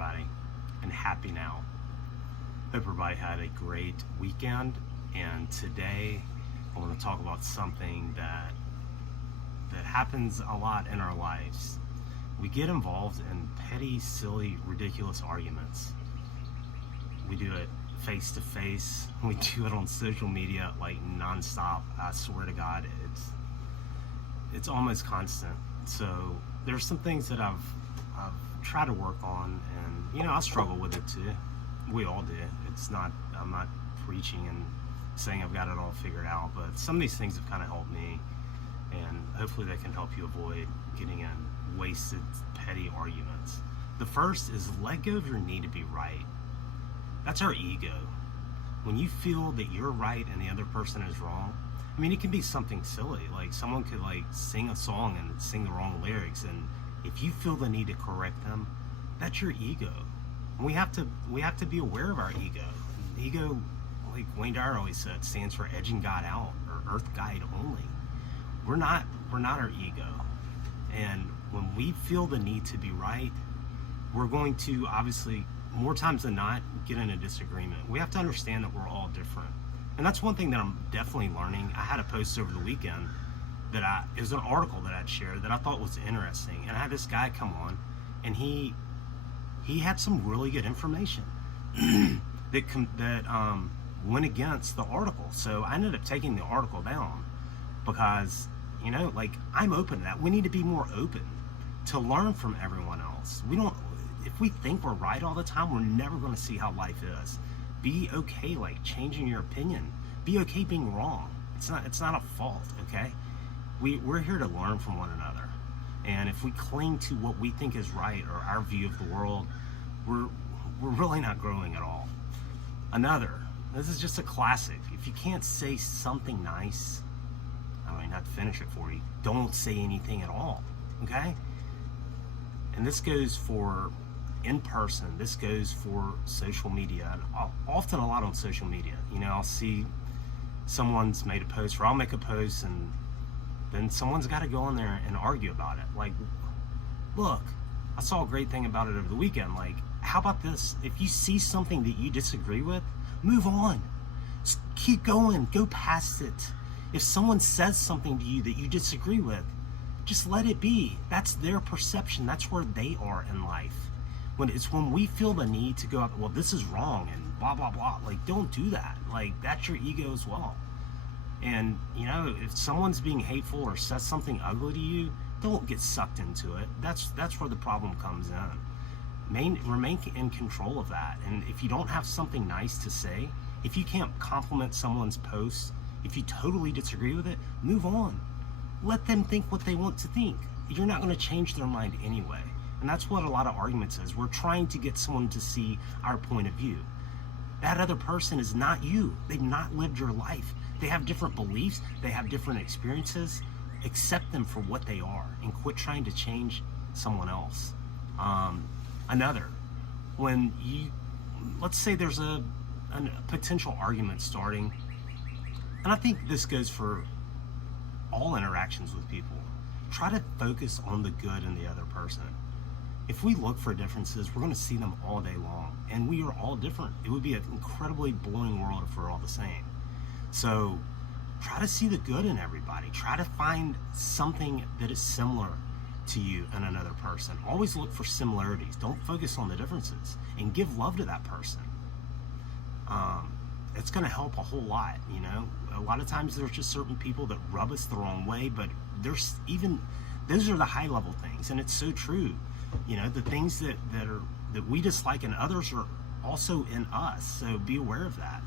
everybody, and happy now. Hope everybody had a great weekend, and today I want to talk about something that happens a lot in our lives. We get involved in petty, silly, ridiculous arguments. We do it face to face. We do it on social media like nonstop. I swear to God, it's almost constant. So there's some things that I've tried to work on, and I struggle with it too. We all do. I'm not preaching and saying I've got it all figured out, but some of these things have kind of helped me, and hopefully they can help you avoid getting in wasted, petty arguments. The first is let go of your need to be right. That's our ego. When you feel that you're right and the other person is wrong, it can be something silly, like someone could sing a song and sing the wrong lyrics, and if you feel the need to correct them, that's your ego. And we have to be aware of our ego. Ego, like Wayne Dyer always said, stands for edging God out, or earth guide only. We're not our ego. And when we feel the need to be right, we're going to obviously, more times than not, get in a disagreement. We have to understand that we're all different. And that's one thing that I'm definitely learning. I had a post over the weekend it was an article that I'd shared that I thought was interesting. And I had this guy come on, and he had some really good information that went against the article. So I ended up taking the article down because, I'm open to that. We need to be more open to learn from everyone else. If we think we're right all the time, we're never going to see how life is. Be okay changing your opinion. Be okay being wrong. It's not a fault, okay? We're here to learn from one another. And if we cling to what we think is right or our view of the world, we're really not growing at all. This is just a classic. If you can't say something nice, not to finish it for you, don't say anything at all, okay? And this goes for in person, this goes for social media, and often a lot on social media. I'll see someone's made a post, or I'll make a post, and then someone's got to go on there and argue about it. Look, I saw a great thing about it over the weekend. How about this? If you see something that you disagree with, move on. Just keep going. Go past it. If someone says something to you that you disagree with, just let it be. That's their perception. That's where they are in life. When we feel the need to go out, well, this is wrong and blah, blah, blah. Don't do that. That's your ego as well. And, if someone's being hateful or says something ugly to you, don't get sucked into it. That's where the problem comes in. Remain in control of that. And if you don't have something nice to say, if you can't compliment someone's post, if you totally disagree with it, move on. Let them think what they want to think. You're not going to change their mind anyway. And that's what a lot of arguments is. We're trying to get someone to see our point of view. That other person is not you. They've not lived your life. They have different beliefs. They have different experiences. Accept them for what they are and quit trying to change someone else. Let's say there's a potential argument starting, and I think this goes for all interactions with people. Try to focus on the good in the other person. If we look for differences, we're going to see them all day long, and we are all different. It would be an incredibly boring world if we're all the same. So try to see the good in everybody. Try to find something that is similar to you and another person. Always look for similarities. Don't focus on the differences, and give love to that person. It's going to help a whole lot. A lot of times there's just certain people that rub us the wrong way, but those are the high level things, and it's so true. The things that we dislike in others are also in us, so be aware of that.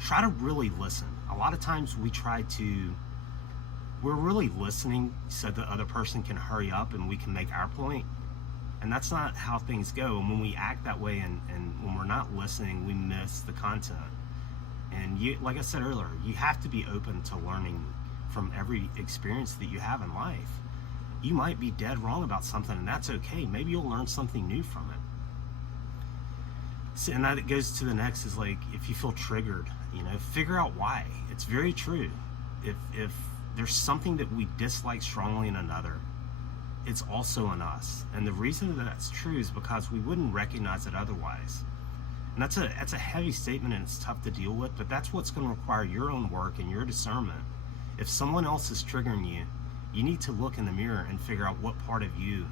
Try to really listen. A lot of times we're really listening so the other person can hurry up and we can make our point, and that's not how things go. And when we act that way and when we're not listening, we miss the content. And like I said earlier, you have to be open to learning from every experience that you have in life. You might be dead wrong about something, and that's okay. Maybe you'll learn something new from it. So, and that goes to the next is if you feel triggered, figure out why. It's very true. If there's something that we dislike strongly in another, it's also in us. And the reason that that's true is because we wouldn't recognize it otherwise. And that's a heavy statement, and it's tough to deal with, but that's what's going to require your own work and your discernment. If someone else is triggering you, you need to look in the mirror and figure out what part of you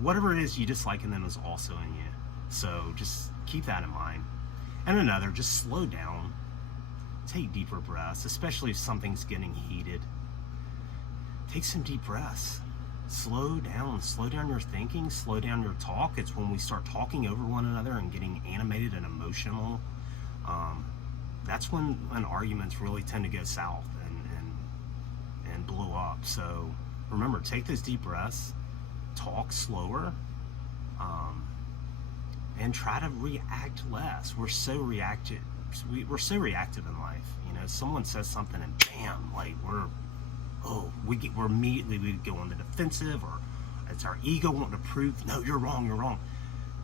whatever it is you dislike in them is also in you. So just keep that in mind. And another, just slow down. Take deeper breaths, especially if something's getting heated. Take some deep breaths. Slow down your thinking, slow down your talk. It's when we start talking over one another and getting animated and emotional, that's when arguments really tend to go south and blow up. So remember, take those deep breaths, talk slower, and try to react less. We're so reactive. We're so reactive in life. You know, someone says something and bam, like we're immediately, we go on the defensive, or it's our ego wanting to prove, no, you're wrong.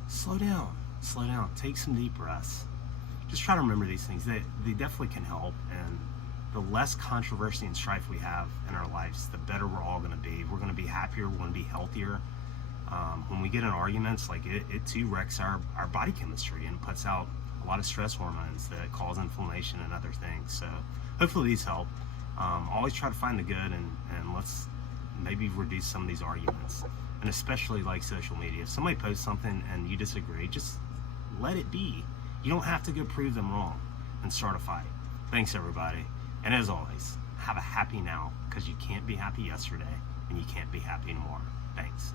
Slow down, take some deep breaths. Just try to remember these things. They definitely can help, and the less controversy and strife we have in our lives, the better we're all going to be. We're going to be happier, we're going to be healthier. When we get in arguments, like it too wrecks our body chemistry and puts out a lot of stress hormones that cause inflammation and other things. So hopefully these help. Always try to find the good, and let's maybe reduce some of these arguments. And especially like social media. If somebody posts something and you disagree, just let it be. You don't have to go prove them wrong and start a fight. Thanks, everybody. And as always, have a happy now, because you can't be happy yesterday and you can't be happy anymore. Thanks.